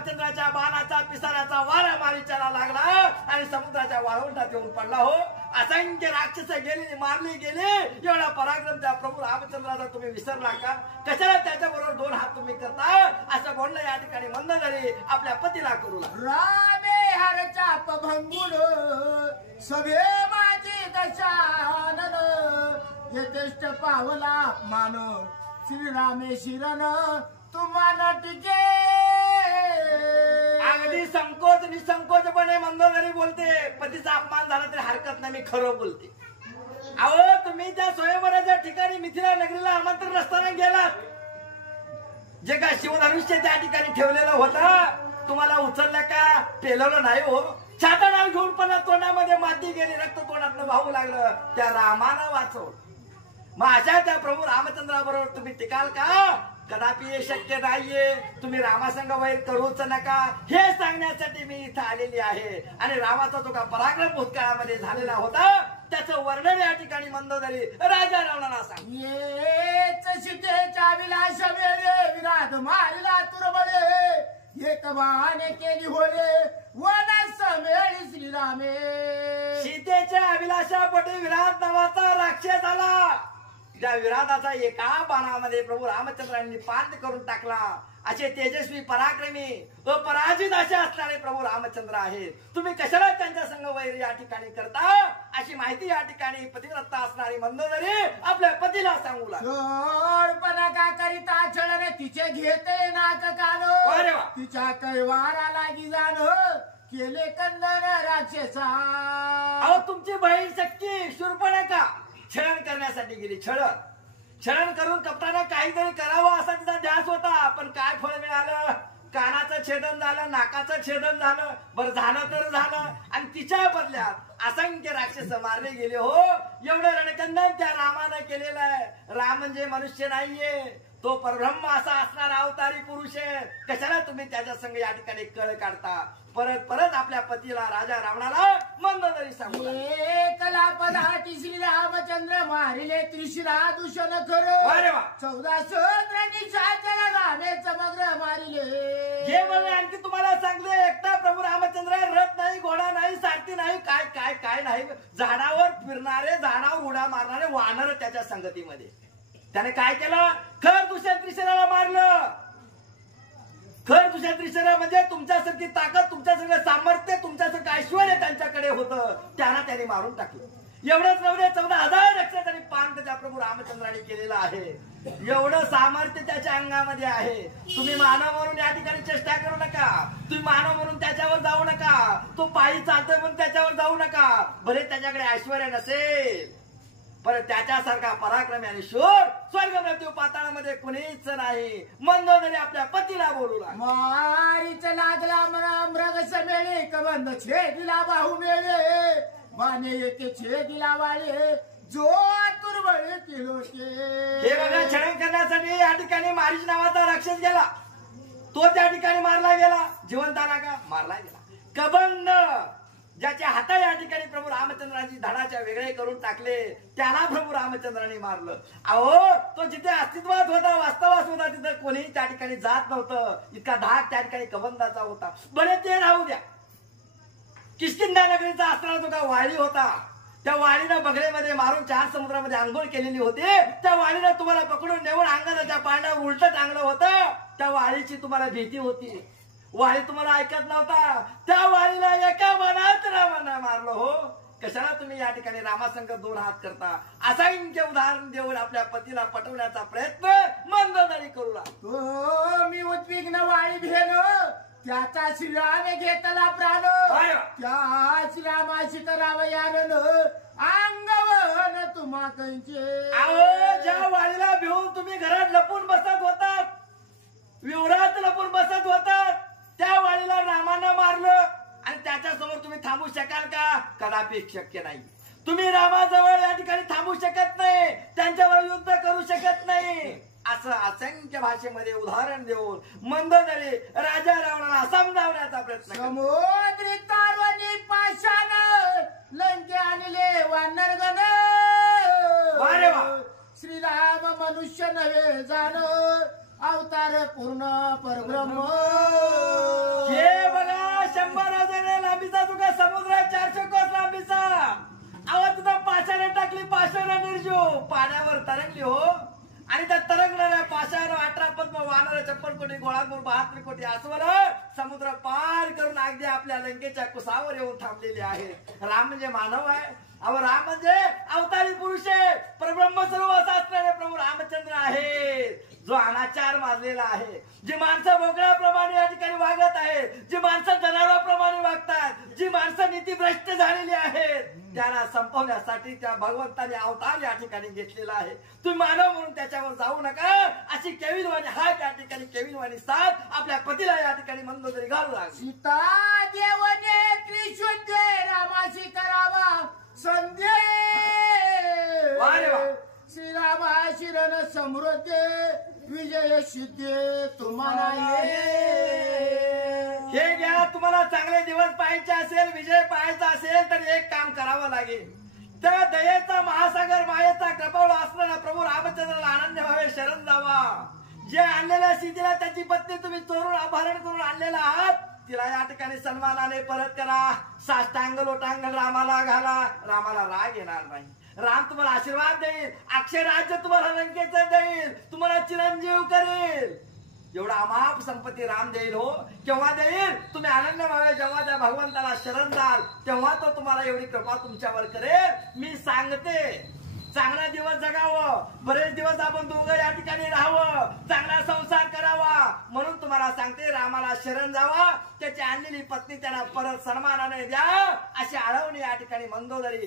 रामचंद्राच्या बाणाचा पिसाऱ्याचा वारा मारीच्याला लागला आणि समुद्राच्या वाळवंटात येऊन पडला हो. असंख्य राक्षस गेली मारली गेली. एवढा पराक्रम त्या प्रभू रामचंद्राचा तुम्ही विसरला का? कशाला त्याच्याबरोबर दोन हात तुम्ही करता? असं बोलणं या ठिकाणी मंदोदरी आपल्या पतीला करू लागला. रामे हर चाप भंगुड सभे माझी दशानन यथेष्ट पावला मान श्रीरामे शिरन तुम्हाला टिके. अगदी संकोच निसंकोचपणे मंदोदरी बोलते. पतीचा अपमान झाला तरी हरकत नाही, मी खरं बोलते. अहो तुम्ही त्या स्वयंवराच्या ठिकाणी मिथिला नगरीला आमंत्रण नसताना गेलात. जे काय शिवधनुष्य त्या ठिकाणी ठेवलेलं होतं तुम्हाला उचललं का? पेलवलं नाही हो. छाता नाव घेऊन पण तोंडामध्ये माती गेली, रक्त तोंडातनं वाहू लागलं. त्या रामानं वाचवलं. मग अशा त्या प्रभू रामचंद्राबरोबर तुम्ही टिकाल का? कदापि हे शक्य नाहीये. तुम्ही रामासंग वैर करूच नका हे सांगण्यासाठी मी इथं आलेली आहे. आणि रामाचा जो का पराक्रम भूतकाळामध्ये झालेला होता त्याचं वर्णन या ठिकाणी मंदोदरी राजा रावणाला सांग. येच सीतेच्या विलास वेळे विराट मारला तुरबळे एक वाहने केली होळे वनस मेळी श्रीरामे. सीतेच्या अभिलाषा पटी विराट नावाचा राक्षस आला. त्या विराटाचा एका बाणामध्ये प्रभू रामचंद्रांनी पात करून टाकला. असे तेजस्वी पराक्रमी अपराजित असे असणारे प्रभू रामचंद्र आहेत. तुम्ही कशाला त्यांच्या संग वैर या ठिकाणी करता? अशी माहिती या ठिकाणी पतिव्रता असणारी मंदोदरी आपल्या पतीला सांगू लागली. पण का करिता छळणे तिचे घेते नाक कान तिच्या कैवारा लागी जाण केले कंदन राक्षसा. अहो तुमची बहीण सक्की शूर्पणखा छळण करण्यासाठी गेली. छळण करून कपटानं काहीतरी करावं असा तिचा ध्यास होता. पण काय फळ मिळालं? कानाचं छेदन झालं, नाकाचं छेदन झालं. बरं झालं तर झालं. आणि तिच्या बदल्यात असंख्य राक्षस मारले गेले हो. एवढं रणकंदन त्या रामानं केलेलं आहे. राम म्हणजे मनुष्य नाहीये, तो परब्रह्म असा असणारा अवतारी पुरुष आहे. कशाला तुम्ही त्याच्या संग या ठिकाणी कळ काढता? परत परत आपल्या पतीला राजा रावणाला मंदोदरी सांगू एकला पदाटी श्री रामचंद्र मारिले त्रिशिरा दूषण खर. 14 रामे समग्र मारिले. हे मला आणखी तुम्हाला सांगले. एकटा प्रभू रामचंद्र रथ नाही, घोडा नाही, सारथी नाही, काय काय काय नाही. झाडावर फिरणारे, झाडावर उड्या मारणारे वानर त्याच्या संगतीमध्ये. त्याने काय केलं? खर दुसऱ्या त्रिशराला मारलं. खर दुसऱ्या त्रिशरा म्हणजे तुमच्यासारखी ताकद, तुमच्यासारखं सामर्थ्य, तुमच्यासारखं ऐश्वर्य त्यांच्याकडे होतं. त्यांना त्याने मारून टाकलं. एवढंच नव्हे 14,000 रक्षकांनी पान त्या प्रभू रामचंद्राने केलेलं आहे. एवढं सामर्थ्य त्याच्या अंगामध्ये आहे. तुम्ही मानव म्हणून या ठिकाणी चेष्टा करू नका. तुम्ही मानव म्हणून त्याच्यावर जाऊ नका. तो पायी चालतोय म्हणून त्याच्यावर जाऊ नका. भले त्याच्याकडे ऐश्वर्य नसेल पण त्याच्यासारखा पराक्रमी आणि शूर स्वर्ग मृत्यू पाताळामध्ये कुणीच नाही. मंदोदरी आपल्या पतीला बोलू लागला. मारीच लागला म्हणा मृग समेळे कबंद छेदिला बाहू मेळे बाणे येते छेदिला वाळे जो तुरबळे किलोके. हे बघा छळण करण्यासाठी या ठिकाणी मारीच नावाचा राक्षस गेला. तो त्या ठिकाणी मारला गेला. जिवंताना का मारला गेला. कबंद ज्याच्या हाता या ठिकाणी प्रभू रामचंद्रांची धडाच्या वेगळे करून टाकले त्याला प्रभू रामचंद्रांनी मारलं. अहो तो जिथे अस्तित्वात होता, वास्तवात होता, तिथं कोणीही त्या ठिकाणी जात नव्हतं. इतका धाक त्या ठिकाणी कबंदाचा होता. बरे ते राहू द्या. किष्किंधा नगरीचा असणारा जो का वाळी होता त्या वाळीनं बगळेमध्ये मारून 4 समुद्रामध्ये आंघोळ केलेली होती. त्या वाळीनं तुम्हाला पकडून नेऊन अंगाच्या पाण्यावर उलट टांगलं होतं. त्या वाळीची तुम्हाला भीती होती. वाळी तुम्हाला ऐकत नव्हता. त्या वाळीला एका मनात रामानं मारलं हो. कशाला तुम्ही या ठिकाणी रामासंग दोन हात करता? असंख्य उदाहरण देऊन आपल्या पतीला पटवण्याचा प्रयत्न मंदोदरी करू लागला. मी उद्विग्न वाळी भेन त्याचा श्रीरामे घेतला प्राण त्या श्रीरामाशी करावं यान अंगवन तुम्हा कंचे. अहो ज्या वाळीला भिवून तुम्ही घरात लपून बसत होतात, विवरात लपून बसत होतात, त्या वाळीला रामानं मारलं आणि त्याच्यासमोर तुम्ही थांबू शकाल का? कदापि शक्य नाही. तुम्ही रामाजवळ या ठिकाणी थांबू शकत नाही, त्यांच्यावर युद्ध करू शकत नाही. असं असंख्य भाषेमध्ये उदाहरण देऊन मंदोदरी राजा रावणाला समजावण्याचा प्रयत्न. समुद्री तारवणी पाषाण लंके आणले वानरगण. श्रीराम मनुष्य नव्हे जाण अवतार पूर्ण परब्रह्म. टाकली पाषाण निर्जीव पाण्यावर तरंगली हो. आणि त्या तरंगणाऱ्या पाषाण 18 पद्म वानर 56 कोटी गोळागोळ 72 कोटी अस्वल समुद्र पार करून अगदी आपल्या लंकेच्या कुसावर येऊन थांबलेले आहेत. राम म्हणजे मानव आहे. अहो राम म्हणजे अवतारी पुरुष आहे. परब्रह्म सर्व असणारे प्रभू रामचंद्र आहे. जो अनाचार माजलेला आहे, जी माणसं बोकड्याप्रमाणे या ठिकाणी वागत आहेत, जी माणसं जनावरांप्रमाणे वागतात, जी माणसं नीतीभ्रष्ट झालेली आहेत, त्यांना संपवण्यासाठी त्या भगवंताने अवतार या ठिकाणी घेतलेला आहे. तुम्ही मानव म्हणून त्याच्यावर जाऊ नका अशी केविलवाणी हा त्या ठिकाणी केविलवाणी साथ आपल्या पतीला या ठिकाणी मंदोदरी घालू लागली. सीता देवने त्रिशुद्धे रामाशी करावा संध्ये. वा रे वा. श्रीरामा शिरण समृद्धे विजय सिद्धे तुम्हाला हे घ्या. तुम्हाला चांगले दिवस पाहायचे असेल, विजय पाहायचा असेल तर एक काम करावं लागेल. त्या दयेचा महासागर मायेचा कृपाळू असणारा प्रभू रामचंद्राला अनन्य भावे शरण जावा. जे आणलेल्या सीतेला त्याची पत्नी तुम्ही चोरून अपहरण करून आणलेला आहात तिला या ठिकाणी सन्मानाने परत करा. साष्टांग लोटांग रामाला घाला. रामाला राग येणार नाही. राम तुम्हाला आशीर्वाद देईल. अक्षय राज्य तुम्हाला लंकेचं देईल. तुम्हाला चिरंजीव करेल. एवढा अमाप संपत्ती राम देईल हो. केव्हा देईल? तुम्ही आनंद भावे जेव्हा त्या भगवंताला शरण जाल तेव्हा तो तुम्हाला एवढी कृपा तुमच्यावर करेल. मी सांगते चांगला दिवस जगावं. बरेच दिवस आपण दोघं या ठिकाणी राहावं. चांगला संसार करावा म्हणून तुम्हाला सांगते रामाला शरण जावा. त्याची आणलेली पत्नी त्यांना परत सन्मानाने द्या. अशी आळवणी या ठिकाणी मंदोदरी